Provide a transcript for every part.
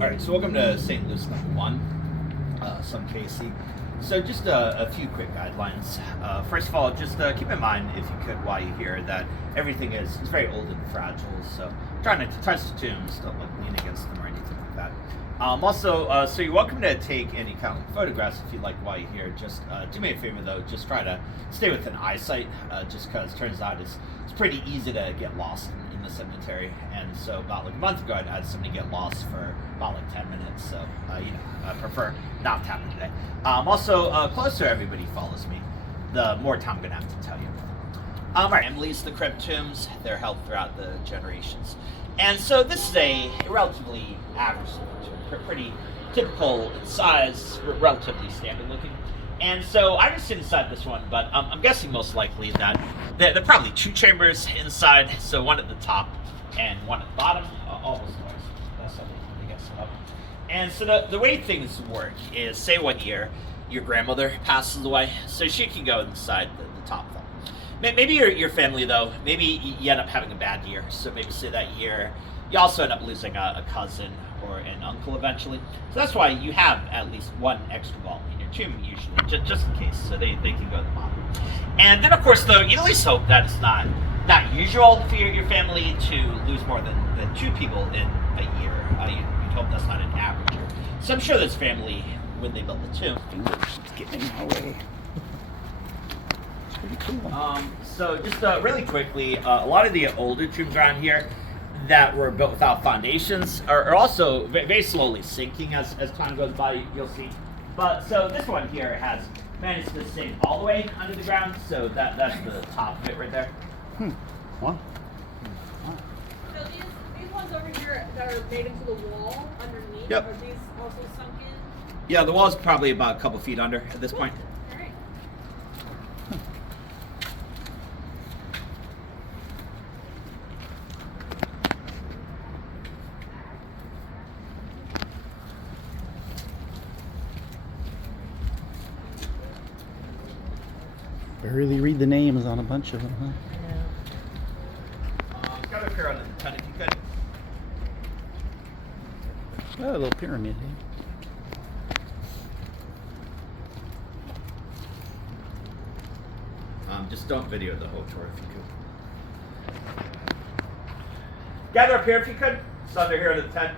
All right, so welcome to St. Louis #1, some Casey. So just a few quick guidelines. First of all, just keep in mind, if you could, while you're here, that everything is very old and fragile. So try not to touch the tombs, don't lean against them or anything like that. So you're welcome to take any kind of photographs if you'd like while you're here. Just do me a favor though, just try to stay within eyesight, just because it turns out it's pretty easy to get lost in the cemetery. And so about like a month ago, I had somebody get lost for about like 10 minutes. So I prefer not to happen today. Closer everybody follows me, the more time I'm gonna have to tell you. Our families, the crypt tombs, they're held throughout the generations. And so this is a relatively average tomb, pretty typical in size, relatively standard looking. And so I haven't seen inside this one, but I'm guessing most likely that there are probably two chambers inside, so one at the top and one at the bottom, almost twice. That's how they guess it up. And so the way things work is, say 1 year, your grandmother passes away, so she can go inside the top vault. Maybe your family, though, maybe you end up having a bad year. So maybe say that year, you also end up losing a cousin or an uncle eventually. So that's why you have at least one extra vault in your tomb, usually, just in case, so they can go to the bottom. And then, of course, though, you at least hope that it's not usual for your family to lose more than two people in a year. You'd hope that's not an average year. So I'm sure this family, when they built the tomb, It's getting in my way. It's pretty cool. So just really quickly, a lot of the older tombs around here that were built without foundations are also very slowly sinking as time goes by, you'll see. But so this one here has managed to sink all the way under the ground, so that's the top bit right there. Wow. So these ones over here that are made into the wall underneath, Yep. are these also sunk in? Yeah, the wall's probably about a couple feet under at this point. All right. Barely read the names on a bunch of them, huh? Got up here on the tent if you could. Oh, a little pyramid. Just don't video the whole tour if you could. Gather up here if you could. It's under here in the tent.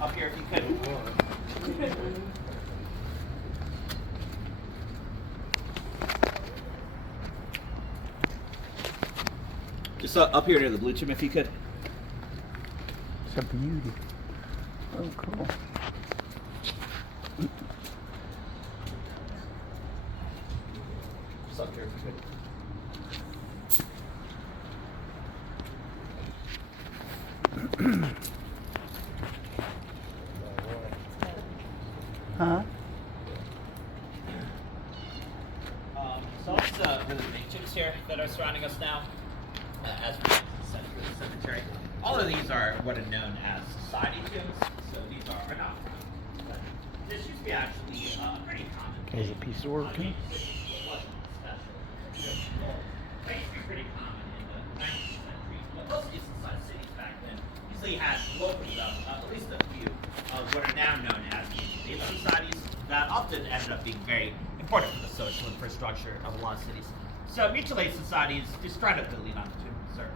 Up here if you could. Just up here near the blue tomb if you could. It's a beauty. Oh, cool. Just up here if you could. Huh? So that's the main tombs here that are surrounding us now, as we center of the cemetery. All of these are what are known as society tombs, so these are not. But this used to be actually pretty common. There's a piece of work, huh? It wasn't special. It used to be pretty common in the 19th century, but most decent-sized cities back then usually had locally at least a few of what are now known as mutual aid societies that often ended up being very important for the social infrastructure of a lot of cities. So mutual aid societies, just try to lean on the two, sir.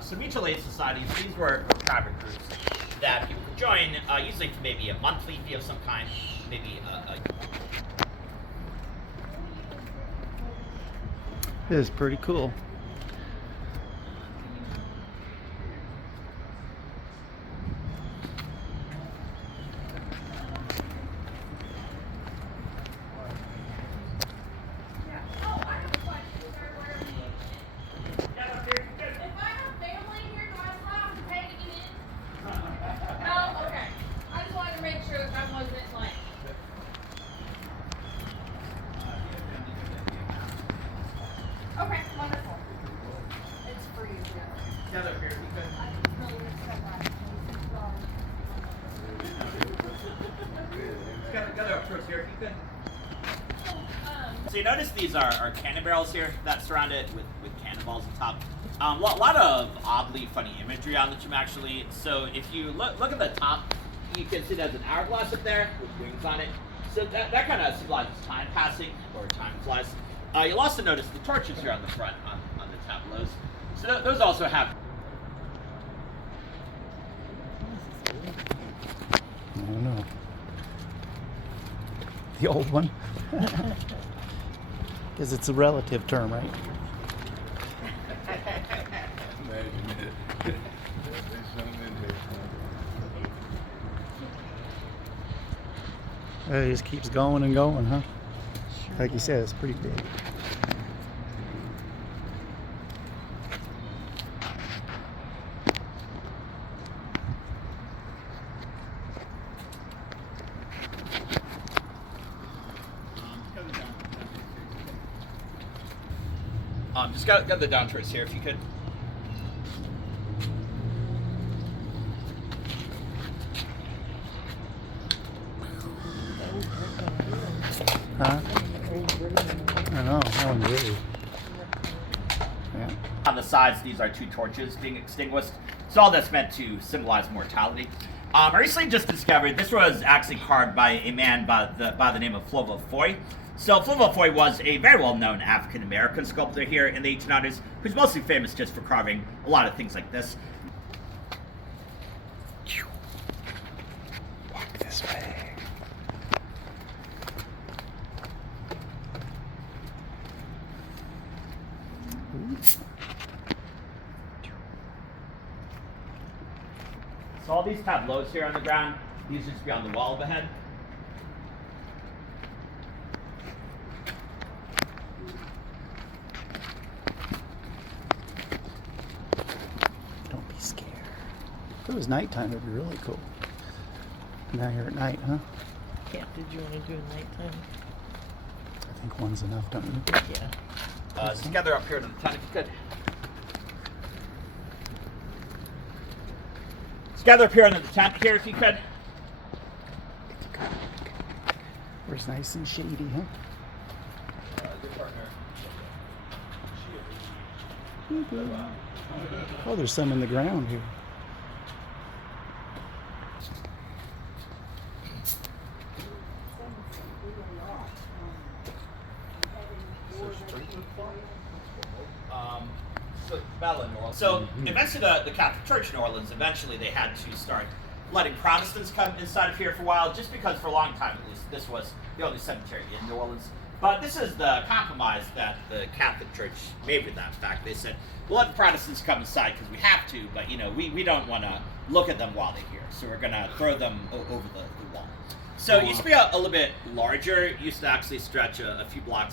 So mutual aid societies, these were private groups that people could join, usually for maybe a monthly fee of some kind, maybe It is pretty cool. Okay, wonderful. Gather up towards here if you could. Um, So you notice these are cannon barrels here that surround it with cannonballs on top. A lot of oddly funny imagery on the tomb actually. So if you look at the top, you can see there's an hourglass up there with wings on it. So that kind of symbolizes time passing or time flies. You'll also notice the torches here on the front on the tableaus. So those also have. I don't know. The old one. Because it's a relative term, right? It just keeps going and going, huh? Like you said, it's pretty big. Just got the down towards here if you could. Huh? I know, that one's really. Yeah. On the sides, these are two torches being extinguished. So all that's meant to symbolize mortality. I recently just discovered this was actually carved by a man by the name of Flo Foy. So Flo Foy was a very well-known African-American sculptor here in the 1800s, who's mostly famous just for carving a lot of things like this. Walk this way. So all these tableaus here on the ground, these used to be on the wall overhead. Don't be scared. If it was nighttime, it'd be really cool. Now you're at night, huh? Yeah, did you want to do a nighttime? I think one's enough, don't you? Yeah. Just gather up here to the tent if you could. Just gather up here under the tent here if you could. Where it's nice and shady, huh? Oh, there's some in the ground here. So eventually the Catholic Church in New Orleans, eventually they had to start letting Protestants come inside of here for a while, just because for a long time at least, this was the only cemetery in New Orleans. But this is the compromise that the Catholic Church made with that fact. They said, we'll let the Protestants come inside because we have to, but we don't want to look at them while they're here, so we're going to throw them over the wall. So it used to be a little bit larger. It used to actually stretch a few blocks